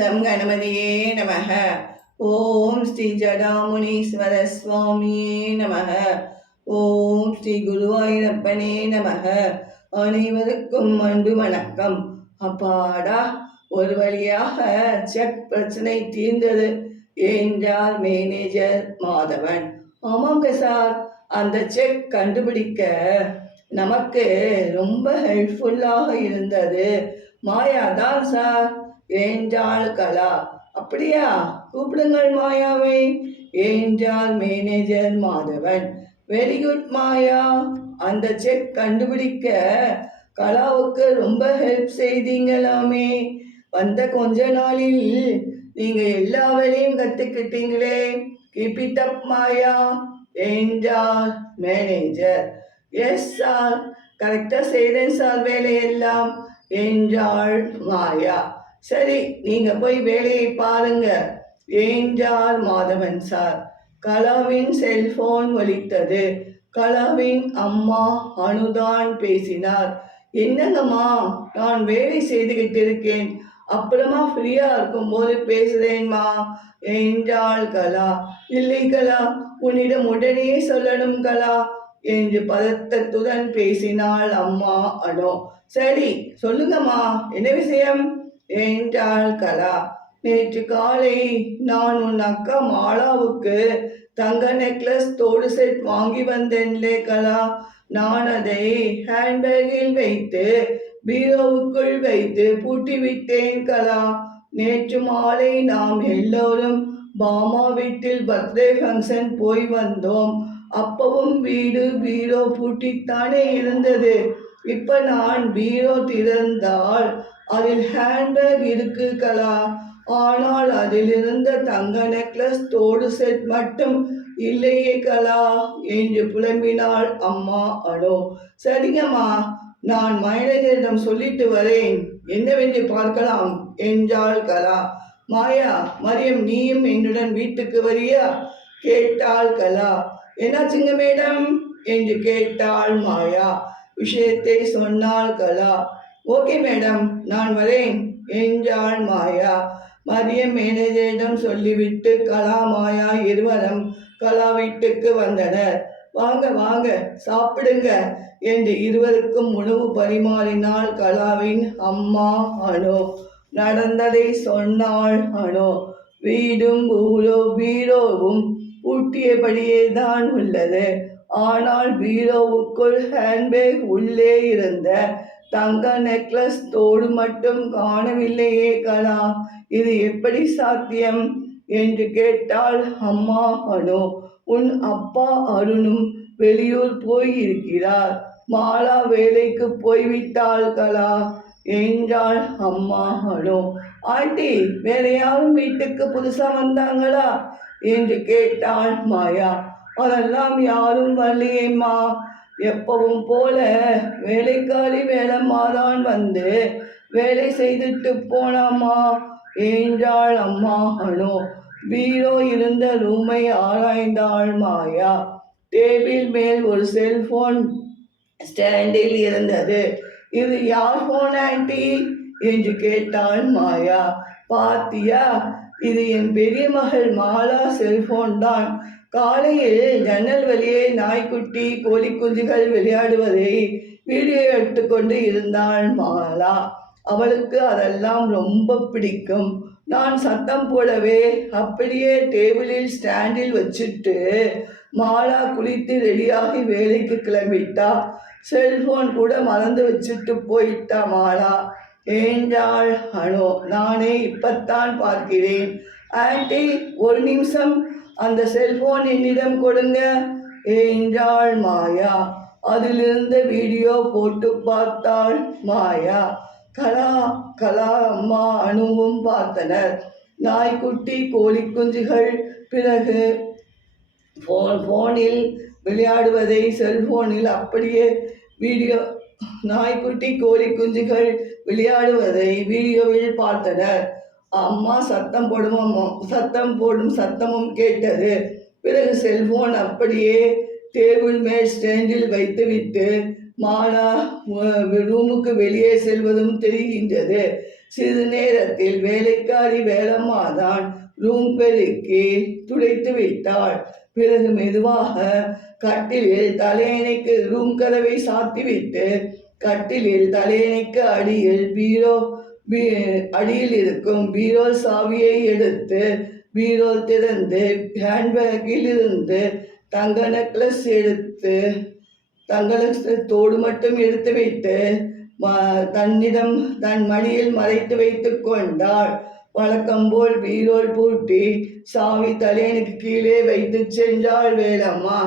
Come கணபதியே நமக. ஓம் ஸ்ரீ ஜடாமுனீஸ்வர சுவாமியே நமக. ஓம் ஸ்ரீ குருவாயூரப்பனே நமக. அனைவருக்கும் அன்பு வணக்கம். அப்பாடா, ஒரு வழியாக செக் பிரச்சனை தீர்ந்தது என்றார் மேனேஜர் மாதவன். ஆமாங்க சார், அந்த செக் கண்டுபிடிக்க நமக்கு ரொம்ப ஹெல்ப்ஃபுல்லாக இருந்தது மாயா தான் சார் என்றாள் கலா. அப்படியா, கூப்பிடுங்கள் மாயாவை என்றார் மேனேஜர் மாதவன். வெரி குட் மாயா, அந்த செக் கண்டுபிடிக்க கலாவுக்கு ரொம்ப ஹெல்ப் செய்தீங்களாமே. வந்த கொஞ்ச நாளில் நீங்க எல்லா வேலையும் கத்துக்கிட்டீங்களே. கீப் இட் அப் மாயா என்றார் மேனேஜர். எஸ் சார், கரெக்டா செய்தேன் சார் வேலையெல்லாம் என்றாள் மாயா. சரி, நீங்க போய் வேலையை பாருங்க என்றார் மாதவன் சார். கலாவின் செல்போன் ஒலித்தது. கலாவின் அம்மா அனுதான் பேசினார். என்னங்கம்மா, நான் வேலை செய்துகிட்டு இருக்கேன், அப்புறமா ஃப்ரீயா இருக்கும்போது பேசுறேன்மா என்றாள் கலா. இல்லை கலா, உன்னிடம் உடனே சொல்லணும் கலா என்று பதட்டத்துடன் பேசினாள் அம்மா அனு. சரி சொல்லுங்கம்மா, என்ன விஷயம் என்றாள் கலா. நேற்று காலை நான் உன் அக்கா மாலாவுக்கு தங்க நெக்லஸ் தோடு செட் வாங்கி வந்தேன்லே கலா. நான் அதை ஹேண்ட்பேக்கில் வைத்து பீரோவுக்குள் வைத்து பூட்டி விட்டேன் கலா. நேற்று மாலை நாம் எல்லோரும் பாமா வீட்டில் பர்த்டே ஃபங்க்ஷன் போய் வந்தோம். அப்பவும் வீடு பீரோ பூட்டித்தானே இருந்தது. இப்ப நான் பீரோ திறந்தால் அதில் ஹேண்ட்பேக் இருக்கு கலா. ஆனால் அதில் இருந்த தங்க நெக்லஸ் தோடு செட் மட்டும் இல்லையே கலா என்று புலம்பினாள் அம்மா அனு. சரிங்கம்மா, நான் மேனேஜரிடம் சொல்லிட்டு வரேன், என்னவென்று பார்க்கலாம் என்றாள் கலா. மாயா, மரியம், நீயும் என்னுடன் வீட்டுக்கு வரியா கேட்டாள் கலா. என்னாச்சுங்க மேடம் என்று கேட்டாள் மாயா. விஷயத்தை சொன்னாள் கலா. ஓகே மேடம், நான் வரேன் என்றாள் மாயா. மதியம் மேனேஜரிடம் சொல்லிவிட்டு கலா மாயா இருவரும் கலா வீட்டுக்கு வந்தனர். வாங்க வாங்க சாப்பிடுங்க என்று இருவருக்கும் உணவு பரிமாறினாள் கலாவின் அம்மா அனு. நடந்ததை சொன்னாள் அனு. வீடும் பீரோவும் பூட்டியபடியே தான் உள்ளது. ஆனால் பீரோவுக்குள் ஹேண்ட்பேக் உள்ளே இருந்த தங்க நெக்லஸ் தோடு மட்டும் காணவில்லையே கலா. இது எப்படி சாத்தியம் என்று கேட்டாள் அம்மா அனு. உன் அப்பா அருணும் வெளியூர் போய் இருக்கிறார். மாலா வேலைக்கு போய்விட்டாள் கலா என்றாள் அம்மா அனு. ஆண்டி, வேற யாரும் வீட்டுக்கு புதுசா வந்தாங்களா என்று கேட்டாள் மாயா. அதெல்லாம் யாரும் வரலையேம்மா, எப்பவும் போல வேலைக்காரி வேலைம்மாதான் வந்து வேலை செய்துட்டு போனாமா என்றாள் அம்மா அனு. பீரோ இருந்த ரூமை ஆராய்ந்தாள் மாயா. டேபிள் மேல் ஒரு செல்போன் ஸ்டாண்டில் இருந்தது. இது யார் போன் ஆண்டி என்று கேட்டாள் மாயா. பாத்தியா, இது என் பெரிய மகள் மாலா செல்போன் தான். காலையில் ஜன்னல் வழியே நாய்க்குட்டி கோழி குஞ்சுகள் விளையாடுவதை வீடியோ எடுத்துக்கொண்டு இருந்தாள் மாலா. அவளுக்கு அதெல்லாம் ரொம்ப பிடிக்கும். நான் சத்தம் போடவே அப்படியே டேபிளில் ஸ்டாண்டில் வச்சுட்டு மாலா குளித்து ரெடியாகி வேலைக்கு கிளம்பிட்டா. செல்போன் கூட மறந்து வச்சுட்டு போயிட்டா மாலா என்றாள் அனு. நானே இப்பத்தான் பார்க்கிறேன். ஆண்டி, ஒரு நிமிஷம் அந்த செல்போன் என்னிடம் கொடுங்க என்றாள் மாயா. அதிலிருந்த வீடியோ போட்டு பார்த்தாள் மாயா. கலா அம்மா அனுவும் பார்த்தனர். நாய்க்குட்டி கோழி குஞ்சுகள் பிறகு போனில் விளையாடுவதை செல்போனில் அப்படியே வீடியோ நாய்க்குட்டி கோழி குஞ்சுகள் விளையாடுவதை வீடியோவில் பார்த்தனர். அம்மா சத்தம் போடும் சத்தமும் கேட்டது. பிறகு செல்போன் அப்படியே டேபிள் மேல் ஸ்டாண்டில் வைத்துவிட்டு மாலா ரூமுக்கு வெளியே செல்வதும் தெரிகின்றது. சிறிது நேரத்தில் வேலைக்காரி வேலம்மாதான் ரூம் பெருக்கி துடைத்து விட்டாள். பிறகு மெதுவாக கட்டிலில் தலையணைக்கு ரூம் கதவை சாத்திவிட்டு கட்டிலில் தலையணைக்கு அடியில் இருக்கும் பீரோ சாவியை எடுத்து பீரோ திறந்து ஹேண்ட்பேக்கில் இருந்து தங்க நெக்லஸ் எடுத்து தங்க நெக்லஸோடு மட்டும் எடுத்து வைத்து தன்னிடம் தன் மடியில் மறைத்து வைத்து கொண்டாள். வழக்கம்போல் பீரோல் பூட்டி சாவி தலையனுக்கு கீழே வைத்து சென்றாள் வேலம்மா.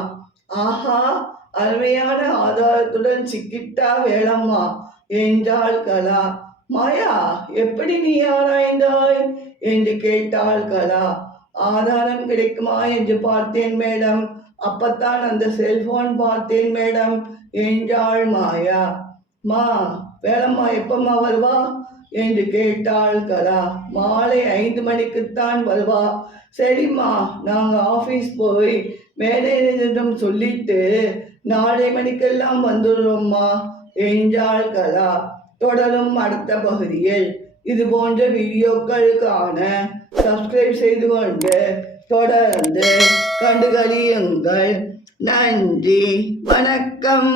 ஆஹா, அருமையான ஆதாரத்துடன் சிக்கிட்டா வேலம்மா என்றாள் கலா. மாயா, எப்படி நீ ஆராய்ந்தாய் என்று கேட்டாள் கலா. ஆதாரம் கிடைக்குமா என்று பார்த்தேன் மேடம். அப்பத்தான் அந்த செல்போன் பார்த்தேன் மேடம் என்றாள் மாயா. மா, வேலம்மா எப்பம்மா வருவா என்று கேட்டாள் கலா. மாலை 5 மணிக்குத்தான் வருவா. சரிம்மா, நாங்கள் ஆஃபீஸ் போய் மேனேஜரிடம் சொல்லிட்டு 4 மணிக்கெல்லாம் வந்துடுறோம்மா என்றாள் கலா. தொடரும் அடுத்த பகுதியில். இது போன்ற வீடியோக்கள் காண சப்ஸ்கிரைப் செய்து கொண்டு தொடர்ந்து கண்டுகளியுங்கள். நன்றி, வணக்கம்.